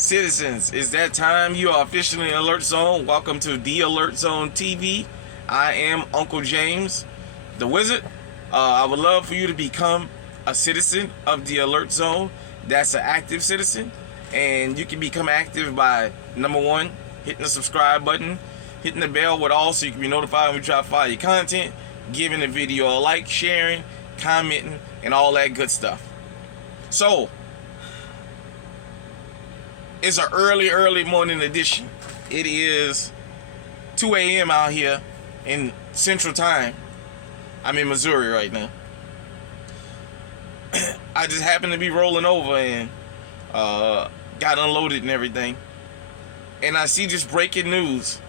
Citizens, it's that time. You are officially in Alert Zone. Welcome to the Alert Zone TV. I am Uncle James, the Wizard. I would love for you to become a citizen of the Alert Zone. That's an active citizen. And you can become active by, number one, hitting the subscribe button, hitting the bell with all so you can be notified when we try to follow your content, giving the video a like, sharing, commenting, and all that good stuff. So, it's an early morning edition. It is 2 a.m. out here in Central Time. I'm in Missouri right now. I just happened to be rolling over and got unloaded and everything. And I see this breaking news.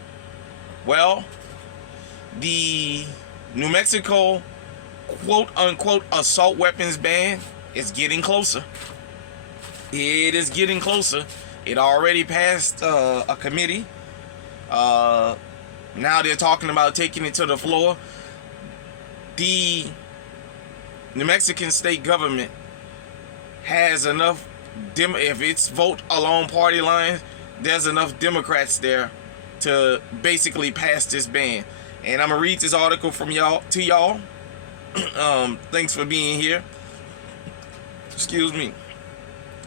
Well, the New Mexico quote-unquote assault weapons ban is getting closer. It is getting closer. It already passed a committee. Now they're talking about taking it to the floor. The New Mexican state government has enough, if it's vote along party lines, there's enough Democrats there to basically pass this ban. And I'm going to read this article from y'all. Thanks for being here. Excuse me.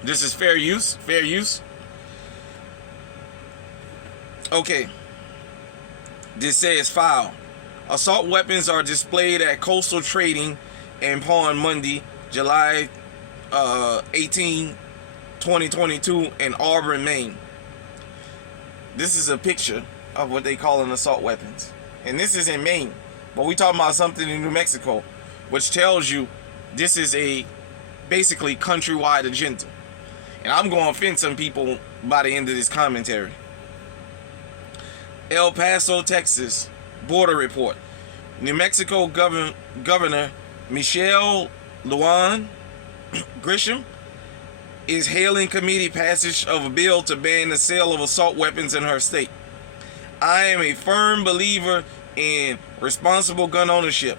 This is fair use. Okay. This says file. Assault weapons are displayed at Coastal Trading and Pawn Monday, July 18, 2022 in Auburn, Maine. This is a picture of what they call an assault weapons. And this is in Maine. But we talking about something in New Mexico, which tells you this is a basically countrywide agenda. And I'm going to offend some people by the end of this commentary. El Paso, Texas, border report. New Mexico Governor Michelle Lujan Grisham is hailing committee passage of a bill to ban the sale of assault weapons in her state. I am a firm believer in responsible gun ownership,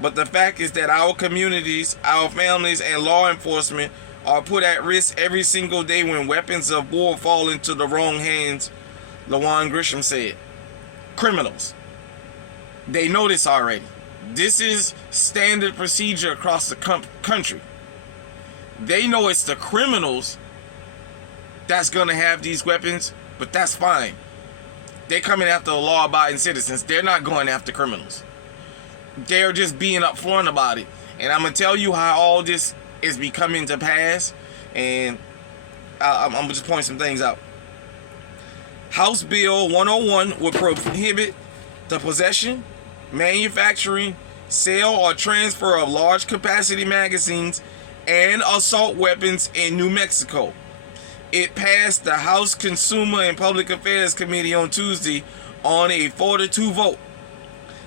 but the fact is that our communities, our families, and law enforcement are put at risk every single day when weapons of war fall into the wrong hands, Lujan Grisham said. Criminals. They know this already. This is standard procedure across the country. They know it's the criminals that's going to have these weapons, but that's fine. They're coming after the law-abiding citizens. They're not going after criminals. They're just being upfront about it. And I'm going to tell you how all this is becoming to pass. And I'm going to just point some things out. House Bill 101 would prohibit the possession, manufacturing, sale, or transfer of large capacity magazines and assault weapons in New Mexico. It passed the House Consumer and Public Affairs Committee on Tuesday on a 4-2 vote.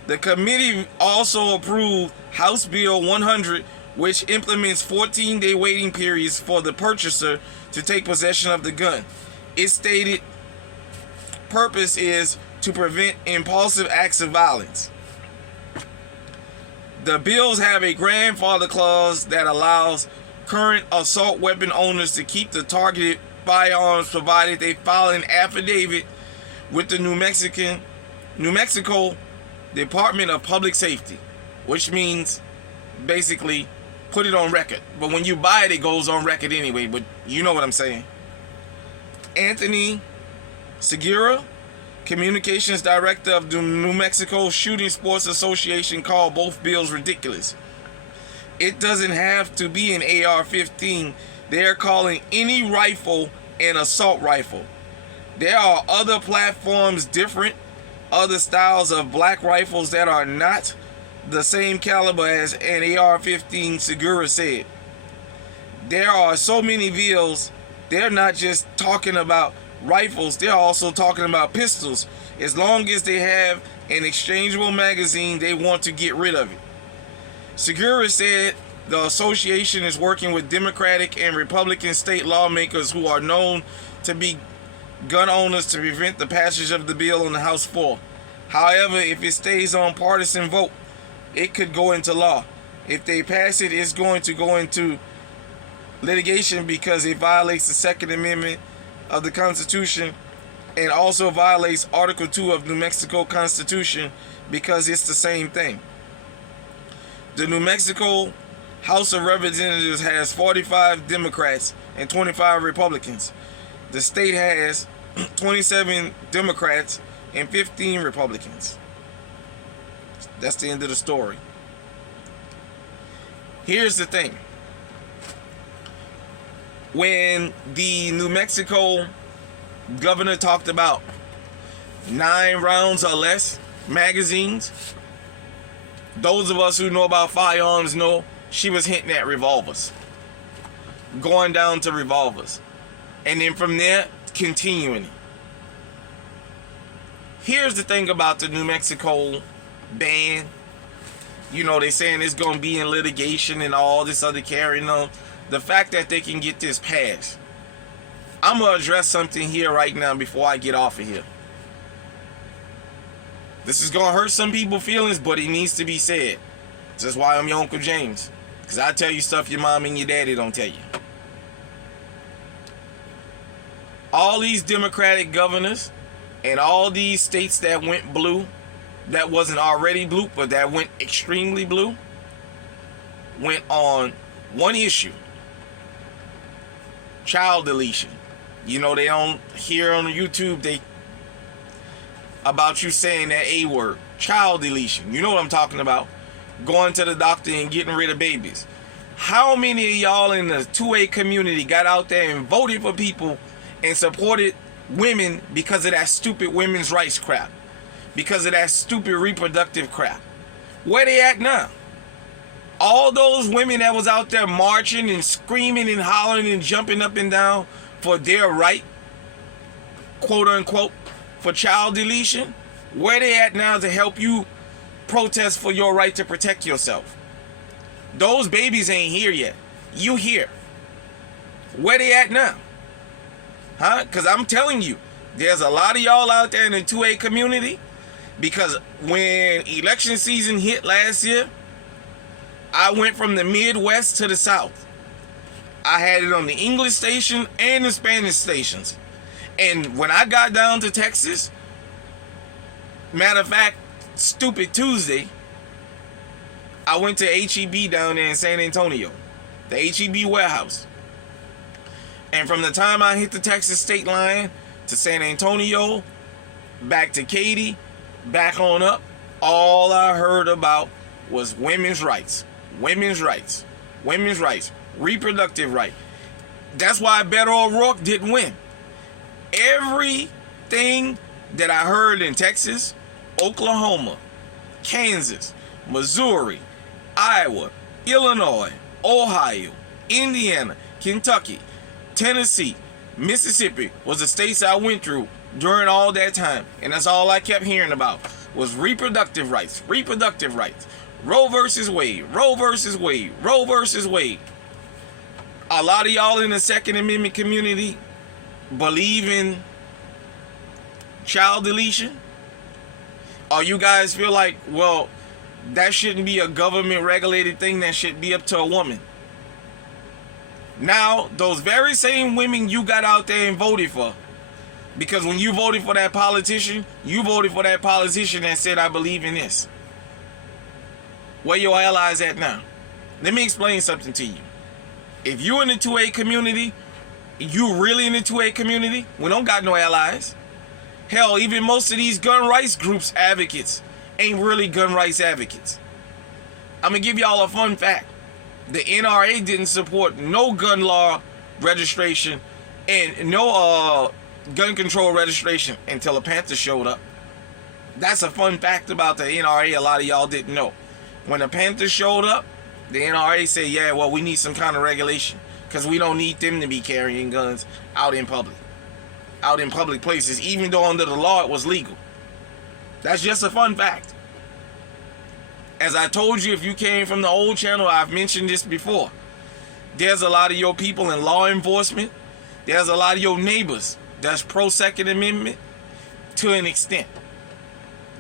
The committee also approved House Bill 100, which implements 14-day waiting periods for the purchaser to take possession of the gun. Its stated purpose is to prevent impulsive acts of violence. The bills have a grandfather clause that allows current assault weapon owners to keep the targeted firearms provided they file an affidavit with the New Mexico Department of Public Safety, which means basically put it on record. But when you buy it, it goes on record anyway, but you know what I'm saying. Anthony Segura, Communications Director of the New Mexico Shooting Sports Association, called both bills ridiculous. It doesn't have to be an AR-15. They're calling any rifle an assault rifle. There are other platforms, other styles of black rifles that are not the same caliber as an AR-15, Segura said. There are so many bills. They're not just talking about rifles, they're also talking about pistols. As long as they have an exchangeable magazine, they want to get rid of it. Segura said the association is working with Democratic and Republican state lawmakers who are known to be gun owners to prevent the passage of the bill on the House floor. However, if it stays on partisan vote, it could go into law. If they pass it, it's going to go into litigation because it violates the Second Amendment of the Constitution and also violates Article 2 of New Mexico Constitution because it's the same thing. The New Mexico House of Representatives has 45 Democrats and 25 Republicans. The state has 27 Democrats and 15 Republicans. That's the end of the story. Here's the thing. When the New Mexico governor talked about 9 rounds or less magazines, those of us who know about firearms know she was hinting at revolvers, going down to revolvers, and then from there continuing it. Here's the thing about the New Mexico ban. You know, they saying it's going to be in litigation and all this other carrying on. The fact that they can get this passed. I'm going to address something here right now before I get off of here. This is going to hurt some people's feelings, but it needs to be said. That's why I'm your Uncle James. Because I tell you stuff your mom and your daddy don't tell you. All these Democratic governors and all these states that went blue, that wasn't already blue, but that went extremely blue, went on one issue: child deletion. You know, they don't hear on YouTube about you saying that A word, child deletion. You know what I'm talking about. Going to the doctor and getting rid of babies. How many of y'all in the 2A community got out there and voted for people and supported women because of that stupid women's rights crap? Because of that stupid reproductive crap? Where they at now? All those women that was out there marching and screaming and hollering and jumping up and down for their right, quote unquote, for child deletion, where they at now to help you protest for your right to protect yourself? Those babies ain't here yet. You here. Where they at now? Huh? Because I'm telling you, there's a lot of y'all out there in the 2A community, because when election season hit last year, I went from the Midwest to the South. I had it on the English station and the Spanish stations. And when I got down to Texas, matter of fact, Stupid Tuesday, I went to HEB down there in San Antonio, the HEB warehouse. And from the time I hit the Texas state line to San Antonio, back to Katy, back on up, all I heard about was women's rights, women's rights, women's rights, reproductive right. That's why Beto O'Rourke didn't win. Everything that I heard in Texas, Oklahoma, Kansas, Missouri, Iowa, Illinois, Ohio, Indiana, Kentucky, Tennessee, Mississippi was the states I went through during all that time. And that's all I kept hearing about was reproductive rights, reproductive rights. Roe versus Wade, Roe versus Wade, Roe versus Wade. A lot of y'all in the Second Amendment community believe in child deletion. Or you guys feel like, well, that shouldn't be a government regulated thing, that should be up to a woman. Now, those very same women you got out there and voted for, because when you voted for that politician, you voted for that politician that said, I believe in this. Where your allies at now? Let me explain something to you. If you in the 2A community, you really in the 2A community, we don't got no allies. Hell, even most of these gun rights groups advocates ain't really gun rights advocates. I'm going to give y'all a fun fact. The NRA didn't support no gun law registration and no gun control registration until the Panthers showed up. That's a fun fact about the NRA a lot of y'all didn't know. When the Panthers showed up, the NRA said, yeah, well, we need some kind of regulation because we don't need them to be carrying guns out in public places, even though under the law it was legal. That's just a fun fact. As I told you, if you came from the old channel, I've mentioned this before. There's a lot of your people in law enforcement. There's a lot of your neighbors that's pro-Second Amendment to an extent.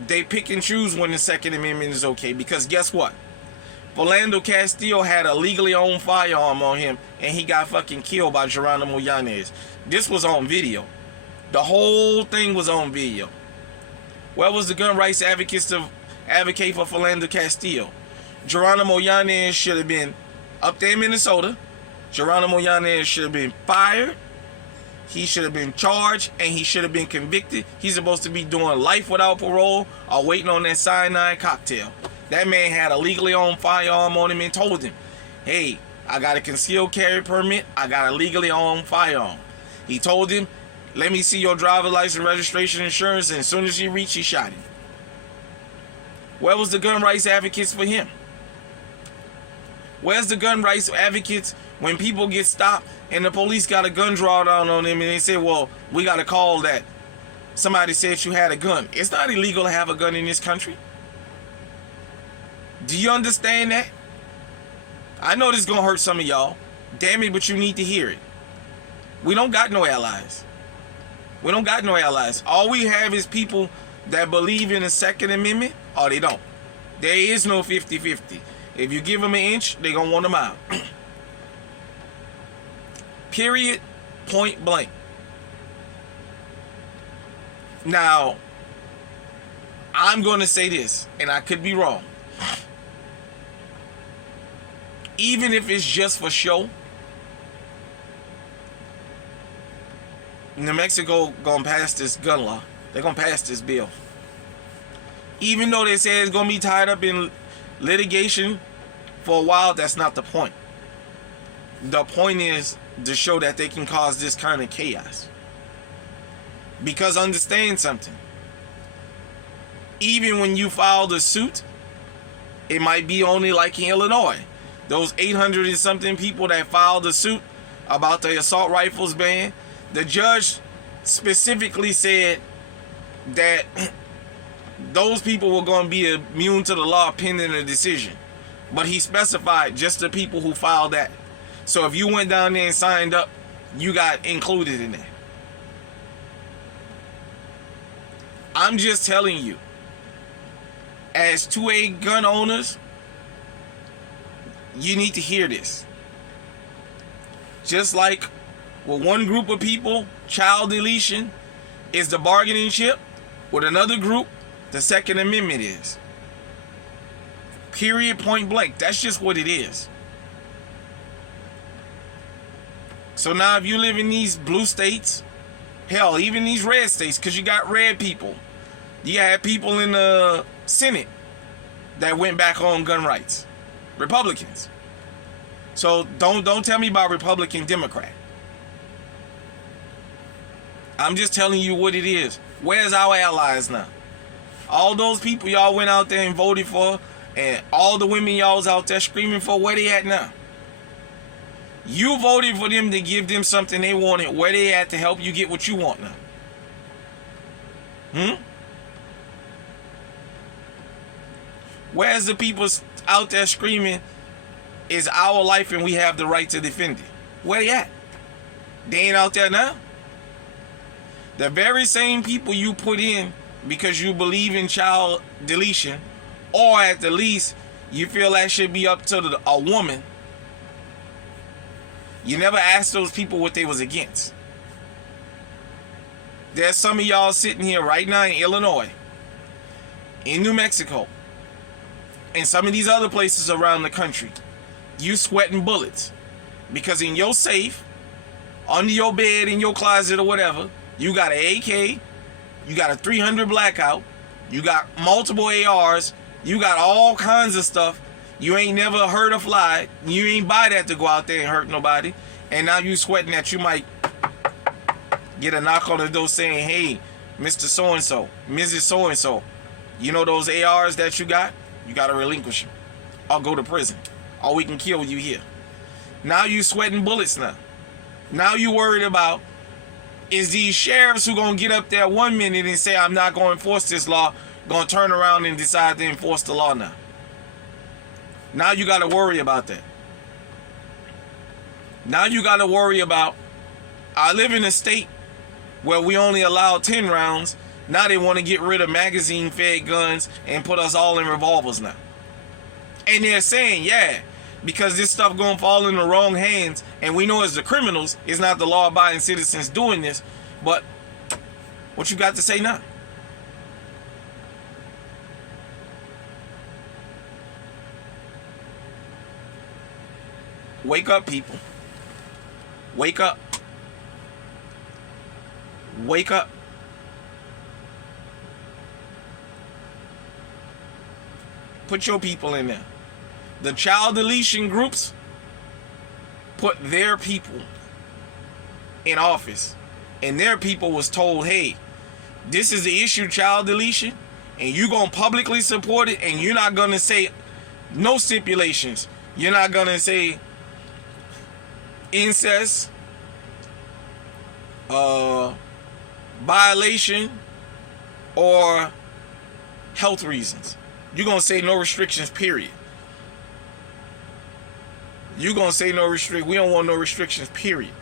They pick and choose when the Second Amendment is okay, because guess what? Philando Castillo had a legally owned firearm on him and he got fucking killed by Geronimo Yanez. This was on video. The whole thing was on video. Where was the gun rights advocates to advocate for Philando Castile? Geronimo Yanez should have been up there in Minnesota. Geronimo Yanez should have been fired. He should have been charged, and he should have been convicted. He's supposed to be doing life without parole or waiting on that cyanide cocktail. That man had a legally owned firearm on him and told him, hey, I got a concealed carry permit. I got a legally owned firearm. He told him, let me see your driver's license, registration, insurance, and as soon as he reached, he shot him. Where was the gun rights advocates for him? Where's the gun rights advocates when people get stopped and the police got a gun drawn down on them and they say, well, we got a call that somebody said you had a gun? It's not illegal to have a gun in this country. Do you understand that? I know this is going to hurt some of y'all. Damn it, but you need to hear it. We don't got no allies. We don't got no allies. All we have is people that believe in the Second Amendment or they don't. There is no 50-50. If you give them an inch, they're going to want them out. Period. Point blank. Now, I'm going to say this, and I could be wrong. Even if it's just for show, New Mexico going to pass this gun law. They're going to pass this bill. Even though they say it's going to be tied up in litigation for a while, that's not the point. The point is to show that they can cause this kind of chaos. Because understand something. Even when you file the suit, it might be only like in Illinois. Those 800 and something people that filed the suit about the assault rifles ban, the judge specifically said that those people were going to be immune to the law pending a decision. But he specified just the people who filed that. So if you went down there and signed up, you got included in that. I'm just telling you, as 2A gun owners, you need to hear this. Just like with one group of people, child deletion is the bargaining chip, with another group, the Second Amendment is. Period, point blank. That's just what it is. So now if you live in these blue states, hell, even these red states, because you got red people. You had people in the Senate that went back on gun rights. Republicans. So don't tell me about Republican, Democrat. I'm just telling you what it is. Where's our allies now? All those people y'all went out there and voted for, and all the women y'all was out there screaming for, where they at now? You voted for them to give them something they wanted. Where they at to help you get what you want now? Where's the people out there screaming, it's our life and we have the right to defend it? Where they at? They ain't out there now. The very same people you put in because you believe in child deletion, or at the least you feel that should be up to a woman, you never asked those people what they was against. There's some of y'all sitting here right now in Illinois, in New Mexico, and some of these other places around the country. You sweating bullets because in your safe, under your bed, in your closet or whatever, you got an AK, you got a 300 blackout, you got multiple ARs, you got all kinds of stuff. You ain't never hurt a fly. You ain't buy that to go out there and hurt nobody. And now you sweating that you might get a knock on the door saying, hey, Mr. So-and-so, Mrs. So-and-so, you know those ARs that you got to relinquish them or go to prison, or we can kill you here. Now you sweating bullets now. Now you worried about, is these sheriffs who going to get up there 1 minute and say, I'm not going to enforce this law, going to turn around and decide to enforce the law now? Now you got to worry about that. Now you got to worry about, I live in a state where we only allow 10 rounds. Now they want to get rid of magazine-fed guns and put us all in revolvers now. And they're saying, yeah, because this stuff gonna fall in the wrong hands, and we know it's the criminals, it's not the law-abiding citizens doing this. But what you got to say now? Wake up, people. Wake up. Wake up. Put your people in there. The child deletion groups put their people in office, and their people was told, hey, this is the issue, child deletion, and you gonna publicly support it, and you're not gonna say no stipulations. You're not gonna say incest, violation, or health reasons. You're gonna say no restrictions, period. You're gonna say no restrict. We don't want no restrictions, period.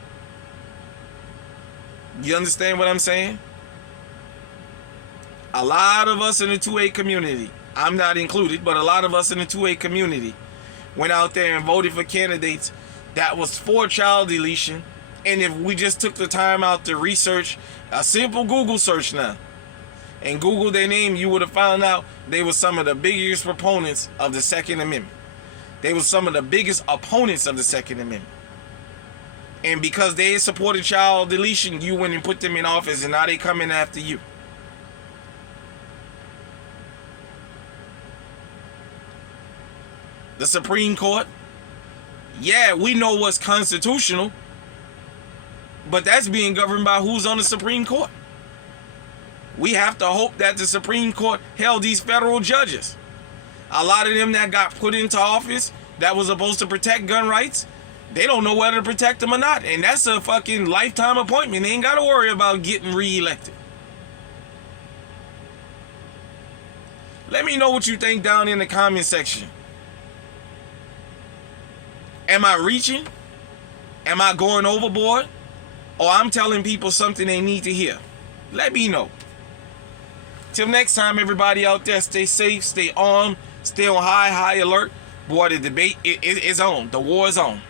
You understand what I'm saying? A lot of us in the 2A community, I'm not included, but a lot of us in the 2A community went out there and voted for candidates that was for child deletion. And if we just took the time out to research, a simple Google search now, and Google their name, you would have found out they were some of the biggest proponents of the Second Amendment. They were some of the biggest opponents of the Second Amendment. And because they supported child deletion, you went and put them in office, and now they coming after you. The Supreme Court, yeah, we know what's constitutional, but that's being governed by who's on the Supreme Court. We have to hope that the Supreme Court held these federal judges. A lot of them that got put into office that was supposed to protect gun rights, they don't know whether to protect them or not. And that's a fucking lifetime appointment. They ain't got to worry about getting reelected. Let me know what you think down in the comment section. Am I reaching? Am I going overboard? Or I'm telling people something they need to hear? Let me know. Till next time, everybody out there, stay safe, stay armed, stay on high alert. Boy, the debate is on. The war is on.